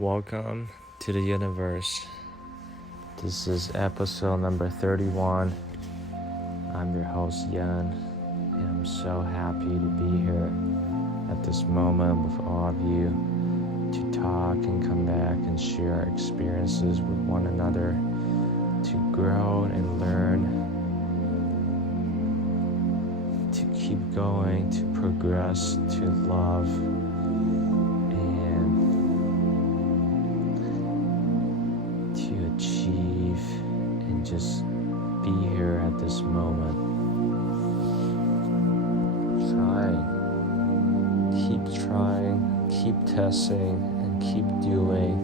Welcome to the Universe. This is episode number 31. I'm your host, Yan, and I'm so happy to be here at this moment with all of you to talk and come back and share our experiences with one another, to grow and learn, to keep going, to progress, to love, achieve, and just be here at this moment. Trying, keep testing, and keep doing,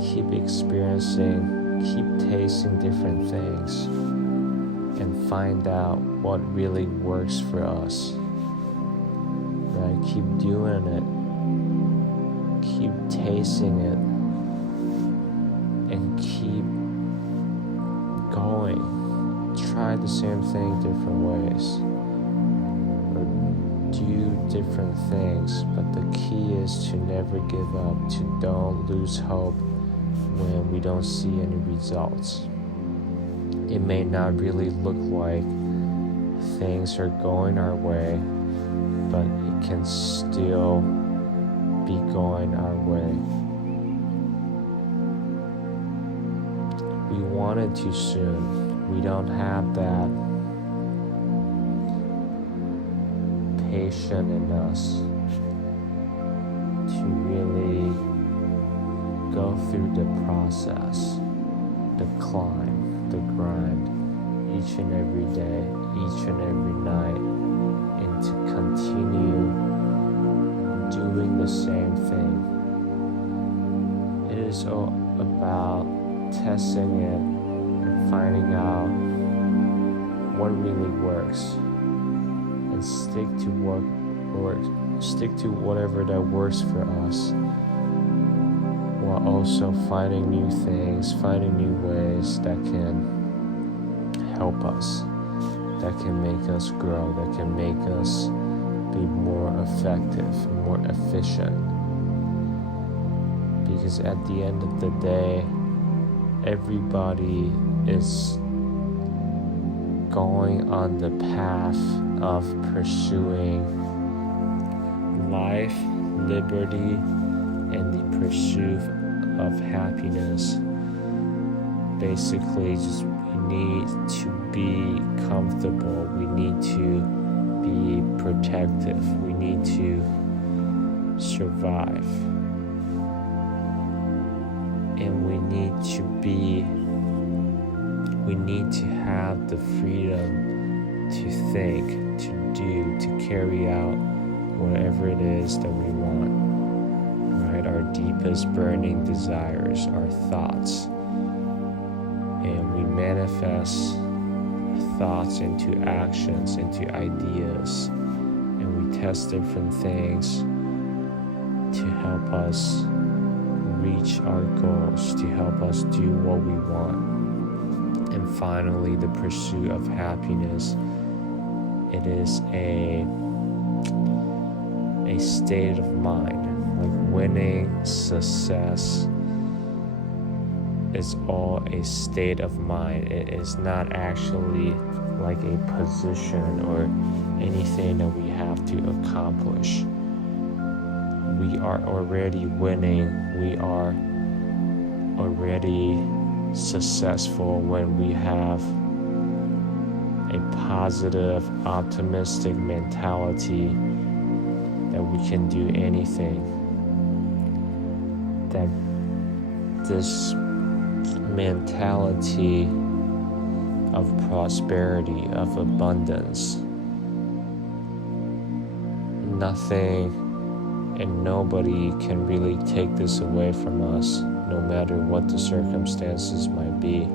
keep experiencing, keep tasting different things, and find out what really works for us. Right? Keep doing it, keep tasting it, and keep going. Try the same thing different ways, or do different things, but the key is to never give up, to don't lose hope when we don't see any results. It may not really look like things are going our way, but it can still be going our way. We want it too soon. We don't have that patience in us to really go through the process, the climb, the grind, each and every day, each and every night, and to continue doing the same thing. It is all about testing it and finding out what really works, and stick to whatever that works for us, while also finding new things, finding new ways that can help us, that can make us grow, that can make us be more effective, more efficient. Because at the end of the day, everybody is going on the path of pursuing life, liberty, and the pursuit of happiness. Basically, just we need to be comfortable, we need to be protective, we need to survive, and we need to have the freedom to think, to do, to carry out whatever it is that we want, right? Our deepest burning desires, our thoughts. And we manifest thoughts into actions, into ideas, and we test different things to help us reach our goals, to help us do what we want. And finally, the pursuit of happiness. It is a state of mind. Like winning, success is all a state of mind. It is not actually like a position or anything that we have to accomplish. We are already winning. We are already successful when we have a positive, optimistic mentality that we can do anything. That this mentality of prosperity, of abundance, nothing and nobody can really take this away from us, no matter what the circumstances might be.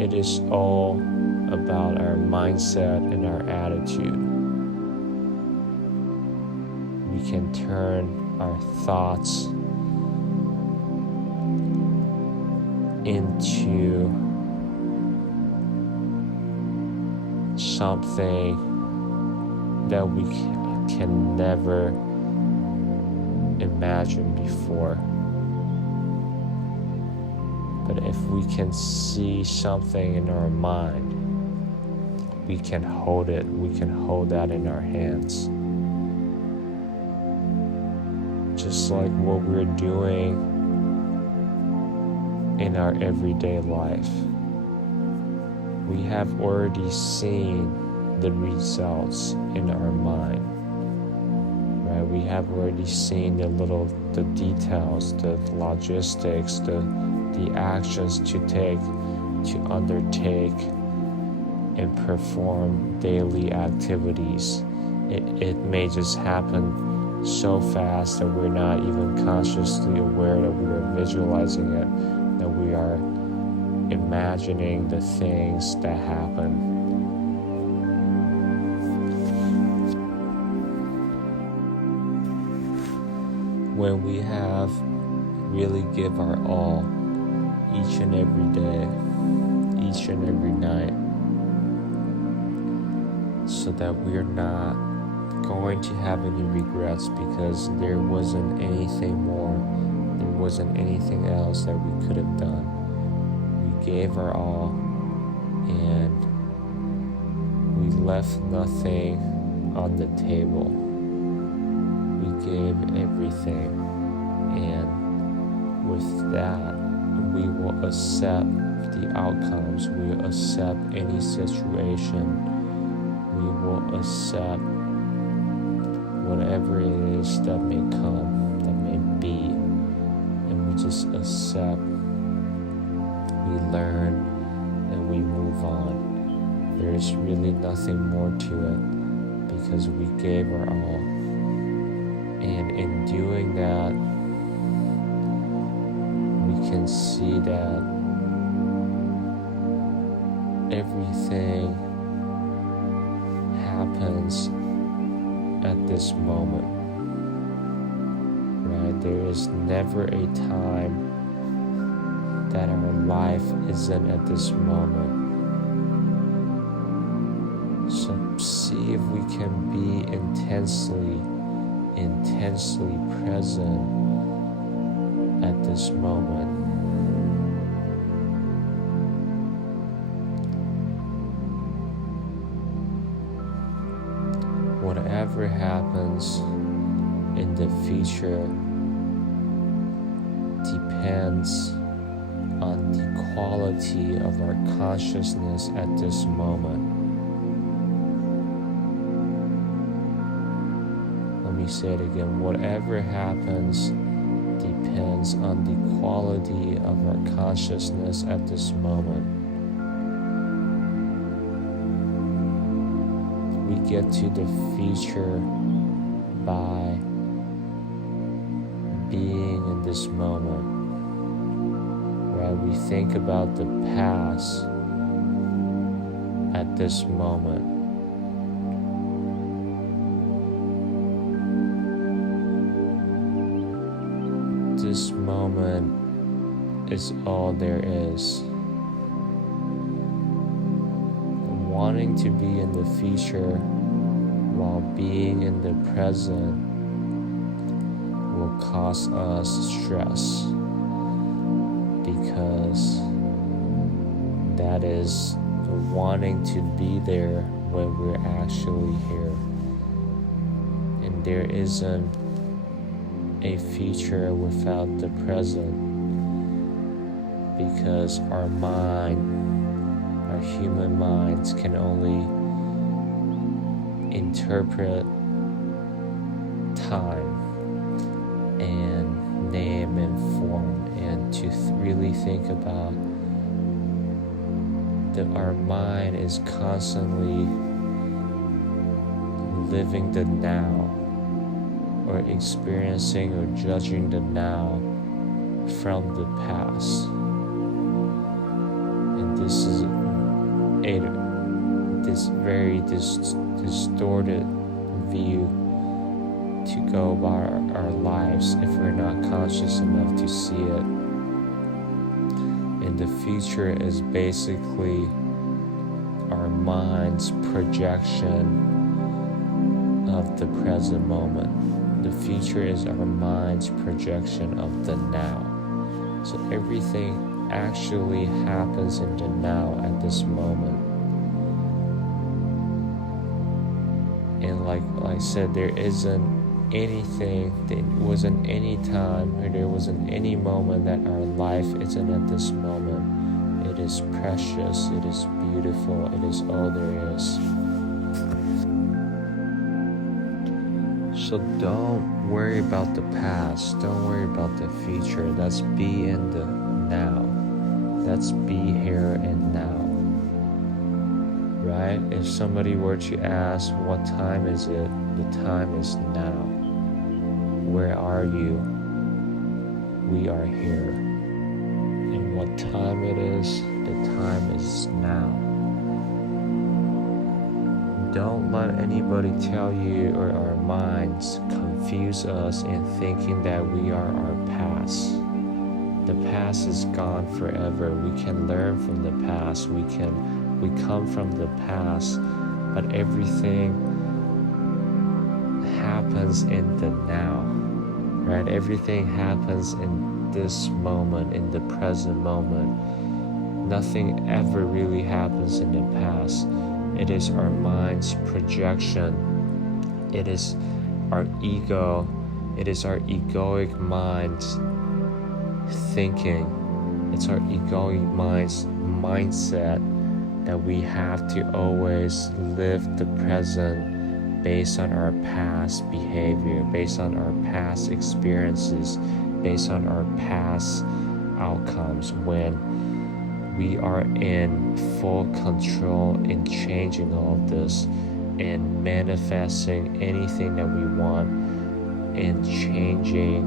It is all about our mindset and our attitude. We can turn our thoughts into something that we can never imagined before. But if we can see something in our mind, we can hold it. We can hold that in our hands. Just like what we're doing in our everyday life. We have already seen the results in our mind. Right? We have already seen the details, the logistics, the actions to undertake and perform daily activities. It may just happen so fast that we're not even consciously aware that we are visualizing it, that we are imagining the things that happen. When we have really give our all each and every day, each and every night, so that we're not going to have any regrets because there wasn't anything more, there wasn't anything else that we could have done. We gave our all and we left nothing on the table. We gave everything, and with that we will accept the outcomes. We will accept any situation. We will accept whatever it is that may come, that may be, and we just accept. We learn and we move on. There's really nothing more to it because we gave our all. And in doing that, we can see that everything happens at this moment, right? There is never a time that our life isn't at this moment. So see if we can be intensely present at this moment. Whatever happens in the future depends on the quality of our consciousness at this moment. Let me say it again. Whatever happens depends on the quality of our consciousness at this moment. We get to the future by being in this moment, right? We think about the past at this moment. This moment is all there is. Wanting to be in the future while being in the present will cause us stress, because that is wanting to be there when we're actually here. And there isn't a future without the present, because our human minds can only interpret time and name and form, and to really think about that our mind is constantly living the now, or experiencing or judging the now from the past. And this is this very distorted view to go about our lives if we're not conscious enough to see it. And the future is basically our mind's projection of the present moment. The future is our mind's projection of the now. So everything actually happens in the now at this moment. And like I said, there isn't anything, there wasn't any time, or there wasn't any moment that our life isn't at this moment. It is precious, it is beautiful, it is all there is. So don't worry about the past, don't worry about the future. Let's be in the now. Let's be here and now. Right? If somebody were to ask, what time is it? The time is now. Where are you? We are here. And what time it is? The time is now. Don't let anybody tell you or our minds confuse us in thinking that we are our past. The past is gone forever. We can learn from the past. We come from the past, but everything happens in the now, right? Everything happens in this moment, in the present moment. Nothing ever really happens in the past. It is our mind's projection. It is our ego. It is our egoic mind's thinking. It's our egoic mind's mindset that we have to always live the present based on our past behavior, based on our past experiences, based on our past outcomes, when we are in full control in changing all of this and manifesting anything that we want, and changing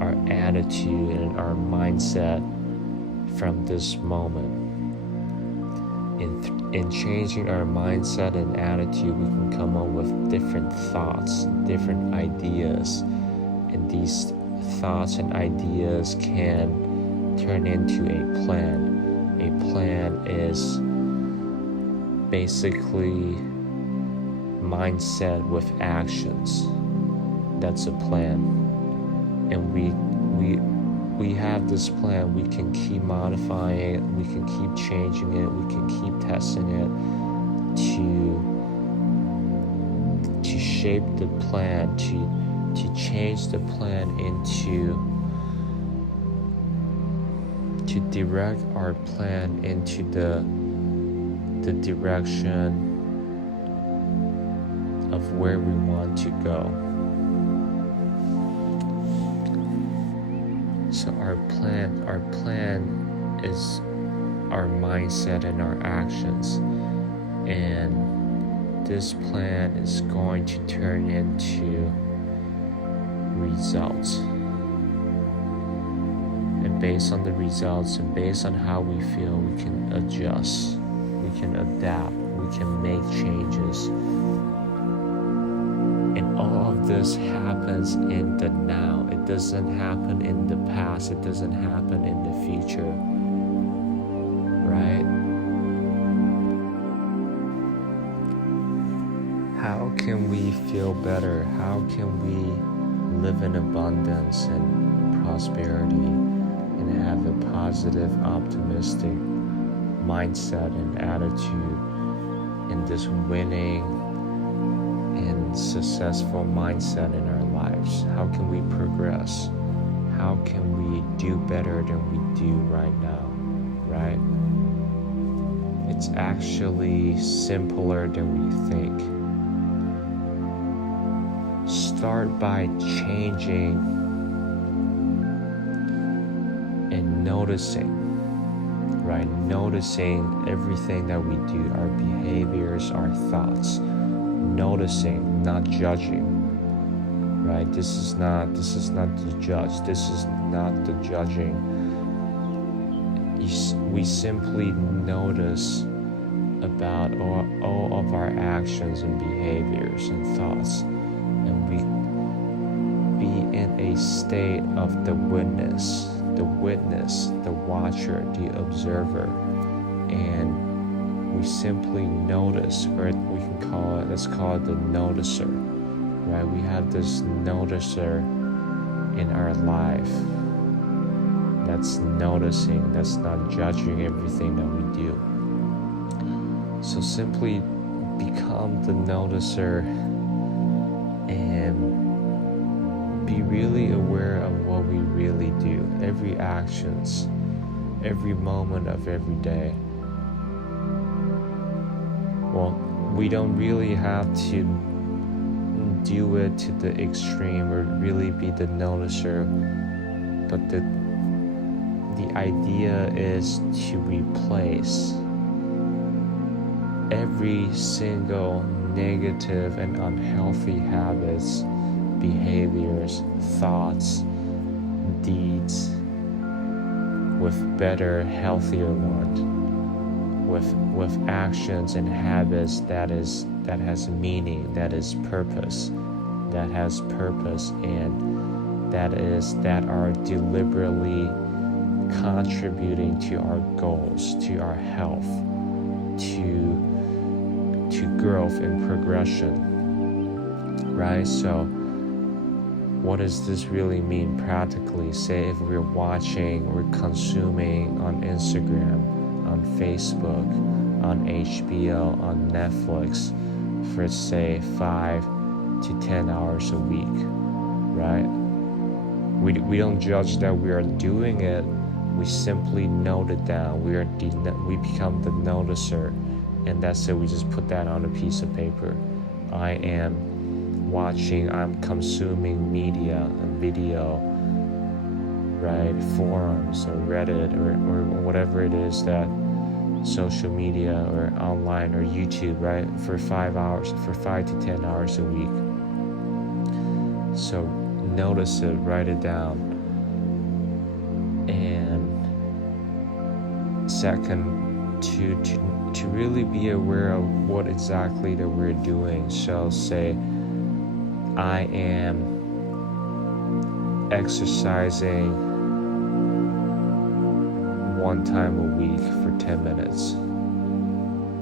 our attitude and our mindset from this moment. In changing our mindset and attitude, we can come up with different thoughts, different ideas, and these thoughts and ideas can turn into a plan. A plan is basically mindset with actions. That's a plan. And we have this plan. We can keep modifying it, we can keep changing it, we can keep testing it to shape the plan, to change the plan to direct our plan into the direction of where we want to go. So our plan is our mindset and our actions, and this plan is going to turn into results. And based on the results and based on how we feel, we can adjust, we can adapt, we can make changes. And all of this happens in the now. It doesn't happen in the past. It doesn't happen in the future. Right? How can we feel better? How can we live in abundance and prosperity and have a positive, optimistic mindset and attitude in this winning and successful mindset in our lives? How can we progress? How can we do better than we do right now, right? It's actually simpler than we think. Start by changing and noticing, right? Noticing everything that we do, our behaviors, our thoughts. Noticing, not judging, right? This is not the judge. This is not the judging. We simply notice about all of our actions and behaviors and thoughts, and we be in a state of the witness, the watcher, the observer, and we simply notice, or we can call it, let's call it the noticer, right? We have this noticer in our life that's noticing, that's not judging everything that we do. So simply become the noticer and be really aware of what we really do, every actions, every moment of every day. Well, we don't really have to do it to the extreme or really be the noticer, but the idea is to replace every single negative and unhealthy habits, behaviors, thoughts, deeds with better, healthier ones, with actions and habits that has meaning, that has purpose, and that are deliberately contributing to our goals, to our health, to growth and progression, right? So what does this really mean practically? Say if we're watching or consuming on Instagram, on Facebook, on HBO, on Netflix for say 5 to 10 hours a week, right? We don't judge that we are doing it. We simply note it down. We become the noticer, and that's it. We just put that on a piece of paper. I am watching, I'm consuming media and video, right? Forums or Reddit or whatever it is, that social media or online or YouTube, right? For 5 to 10 hours a week. So notice it, write it down. And second, to really be aware of what exactly that we're doing. So say I am exercising 1 time a week for 10 minutes.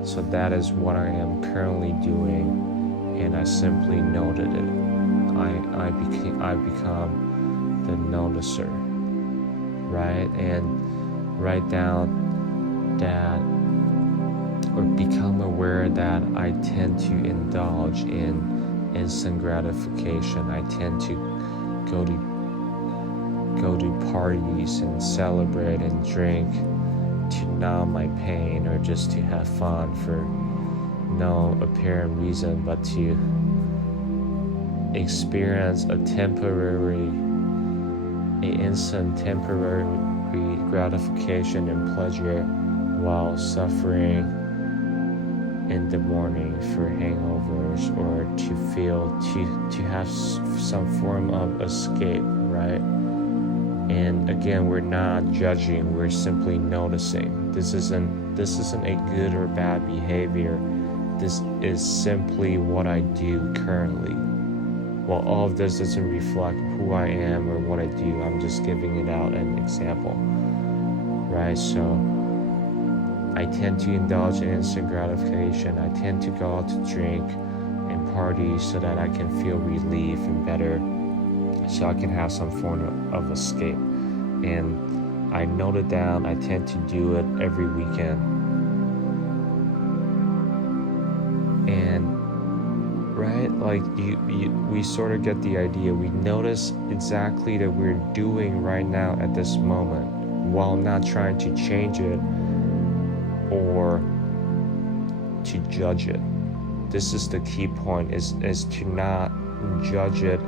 So that is what I am currently doing, and I simply noted it. I become the noticer, right? And write down that, or become aware that I tend to indulge in instant gratification. I tend to go to parties and celebrate and drink to numb my pain, or just to have fun for no apparent reason, but to experience instant temporary gratification and pleasure while suffering in the morning for hangovers, or to have some form of escape, right? And again, we're not judging, we're simply noticing. This isn't a good or bad behavior. This is simply what I do currently. Well, all of this doesn't reflect who I am or what I do. I'm just giving it out an example, right? So I tend to indulge in instant gratification. I tend to go out to drink and party so that I can feel relief and better, so I can have some form of escape. And I note it down. I tend to do it every weekend. And right, like we sort of get the idea. We notice exactly that we're doing right now at this moment, while not trying to change it or to judge it. This is the key point, is to not judge it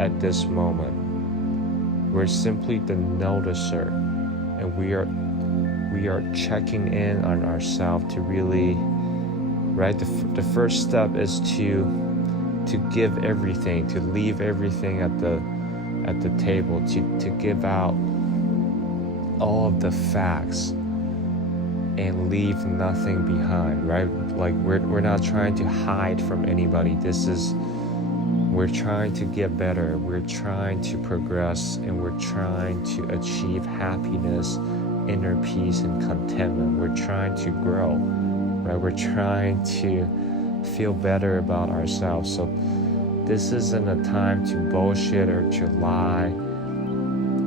at this moment. We're simply the noticer, and we are checking in on ourselves to really, right? The first step is to give everything, to leave everything at the table, to give out all of the facts and leave nothing behind, right? Like we're not trying to hide from anybody. We're trying to get better, we're trying to progress, and we're trying to achieve happiness, inner peace, and contentment. We're trying to grow, right? We're trying to feel better about ourselves. So this isn't a time to bullshit or to lie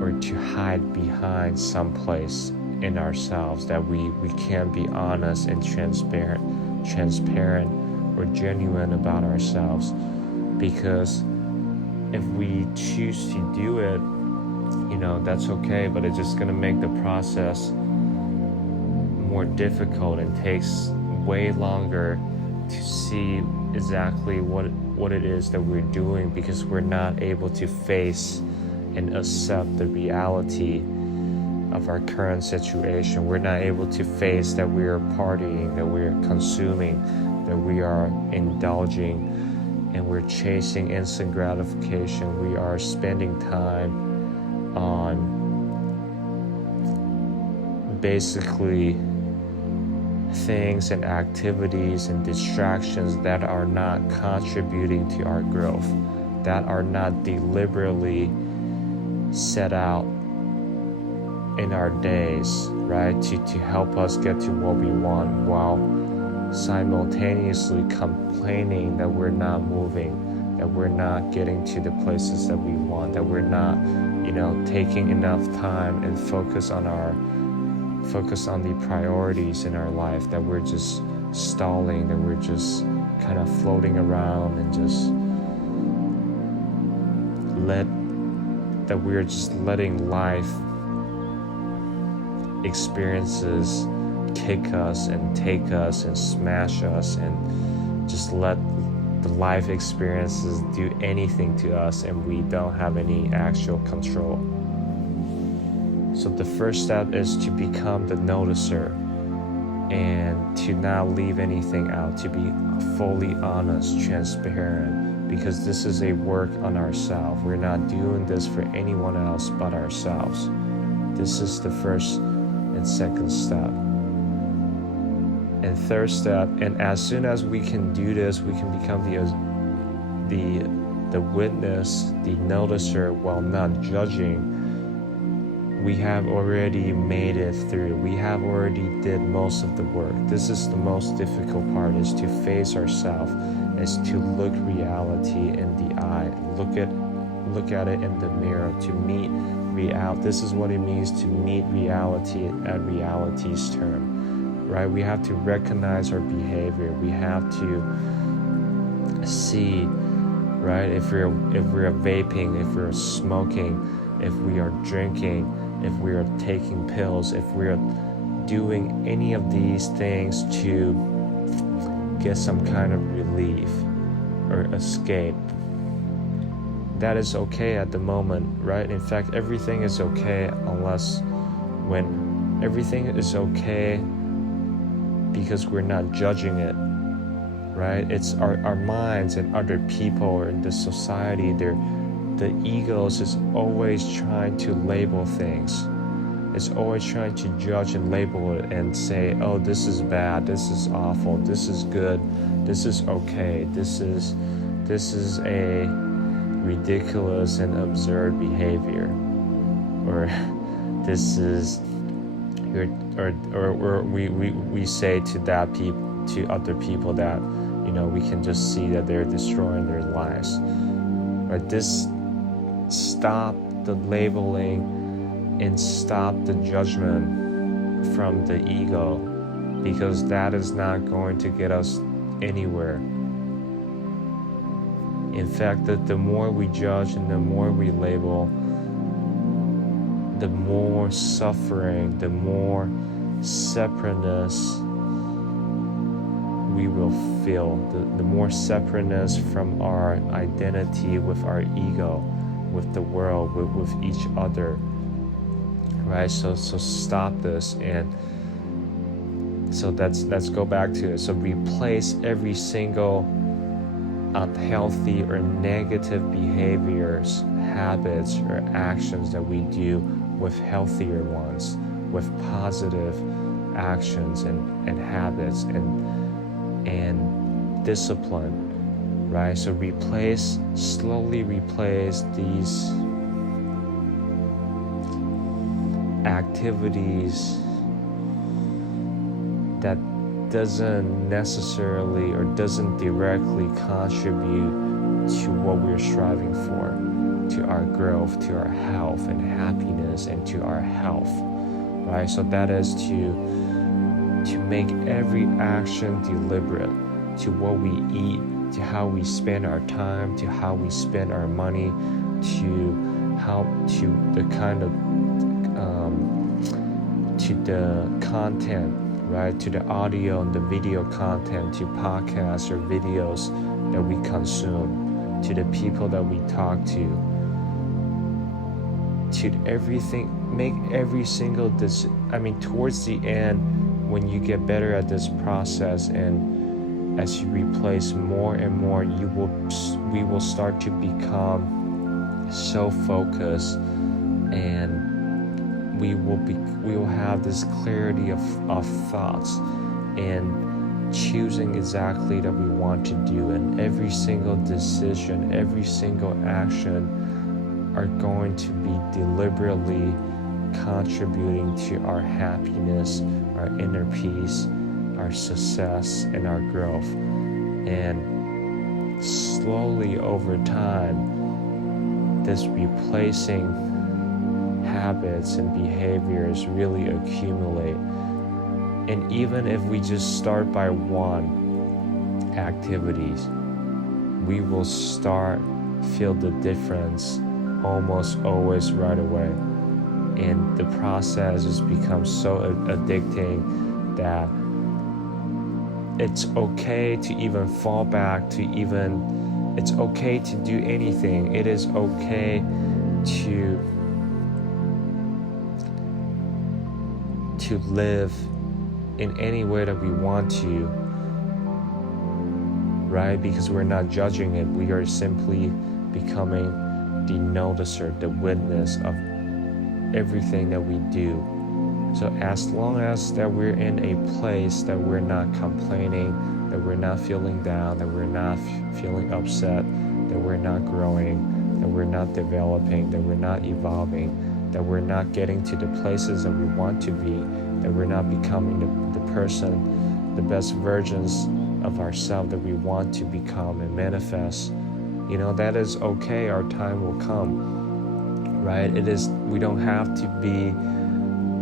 or to hide behind someplace in ourselves that we can't be honest and transparent or genuine about ourselves. Because if we choose to do it, that's okay, but it's just gonna make the process more difficult and takes way longer to see exactly what it is that we're doing, because we're not able to face and accept the reality of our current situation. We're not able to face that we are partying, that we're consuming, that we are indulging, and we're chasing instant gratification. We are spending time on basically things and activities and distractions that are not contributing to our growth, that are not deliberately set out in our days, right, to help us get to what we want, while simultaneously complaining that we're not moving, that we're not getting to the places that we want, that we're not, taking enough time and focus on the priorities in our life, that we're just stalling, that we're just kind of floating around and that we're just letting life experiences kick us and take us and smash us, and just let the life experiences do anything to us, and we don't have any actual control. So the first step is to become the noticer and to not leave anything out, to be fully honest, transparent, because this is a work on ourselves. We're not doing this for anyone else but ourselves. This is the first and second step. And third step, and as soon as we can do this, we can become the witness, the noticer, while not judging. We have already made it through. We have already did most of the work. This is the most difficult part, is to face ourselves, is to look reality in the eye, look at it in the mirror, to meet reality. This is what it means to meet reality at reality's term, right? We have to recognize our behavior. We have to see, right, if we're vaping, if we're smoking, if we are drinking, if we are taking pills, if we are doing any of these things to get some kind of relief or escape. That is okay at the moment, right? In fact, everything is okay unless when everything is okay because we're not judging it, right? It's our minds and other people or in the society, the egos is always trying to label things. It's always trying to judge and label it and say, oh, this is bad, this is awful, this is good, this is okay, this is a ridiculous and absurd behavior, or this is, or we say to other people that, we can just see that they're destroying their lives. Right? This stop the labeling and stop the judgment from the ego, because that is not going to get us anywhere. In fact, the more we judge and the more we label, the more suffering, the more separateness we will feel, the more separateness from our identity with our ego, with the world, with each other, right? So stop this, and so let's go back to it. So replace every single unhealthy or negative behaviors, habits, or actions that we do with healthier ones, with positive actions and habits and discipline, right? So slowly replace these activities that doesn't necessarily or doesn't directly contribute to what we're striving for, to our growth, to our health and happiness, and to our health, right? So that is to make every action deliberate, to what we eat, to how we spend our time, to how we spend our money, to the kind of to the content, right? To the audio and the video content, to podcasts or videos that we consume, to the people that we talk to everything. Make every single towards the end, when you get better at this process, and as you replace more and more, we will start to become so focused, and we will have this clarity of thoughts, and choosing exactly that we want to do, and every single decision, every single action are going to be deliberately contributing to our happiness, our inner peace, our success, and our growth. And slowly over time, this replacing habits and behaviors really accumulate. And even if we just start by one activities, we will start feel the difference almost always right away. And the process has become so addicting that it's okay to even fall back, it's okay to do anything. It is okay to live in any way that we want to, right? Because we're not judging it. We are simply becoming the noticer, the witness of everything that we do. So as long as that we're in a place that we're not complaining, that we're not feeling down, that we're not feeling upset, that we're not growing, that we're not developing, that we're not evolving, that we're not getting to the places that we want to be, that we're not becoming the person, the best versions of ourselves that we want to become and manifest, that is okay. Our time will come, right? We don't have to be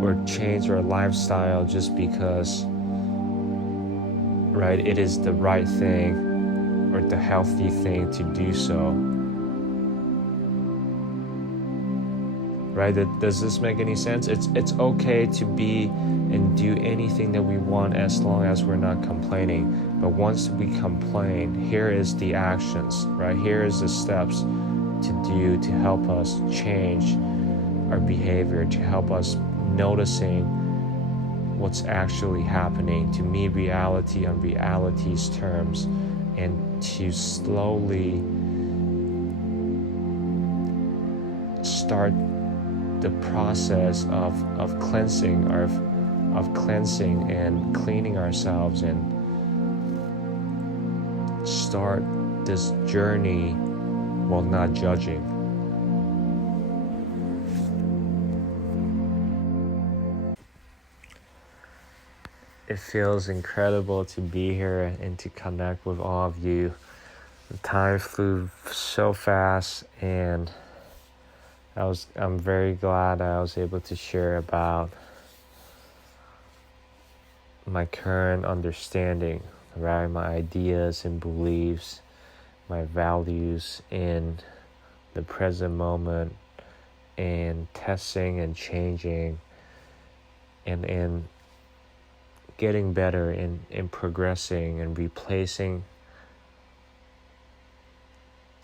or change our lifestyle just because, right, it is the right thing or the healthy thing to do so. Right? Does this make any sense? It's okay to be and do anything that we want as long as we're not complaining. But once we complain, here is the actions, right? Here is the steps to do to help us change our behavior, to help us noticing what's actually happening, to meet reality on reality's terms, and to slowly start the process of cleansing and cleaning ourselves, and start this journey while not judging. It feels incredible to be here and to connect with all of you. The time flew so fast, and I'm very glad I was able to share about my current understanding, right? My ideas and beliefs, my values in the present moment, and testing and changing, and getting better, in progressing and replacing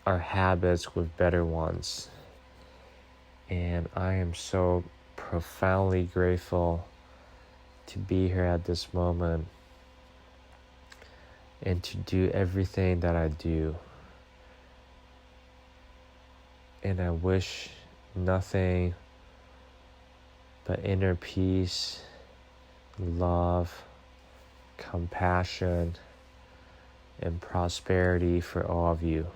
our habits with better ones. And I am so profoundly grateful to be here at this moment and to do everything that I do. And I wish nothing but inner peace, love, compassion, and prosperity for all of you.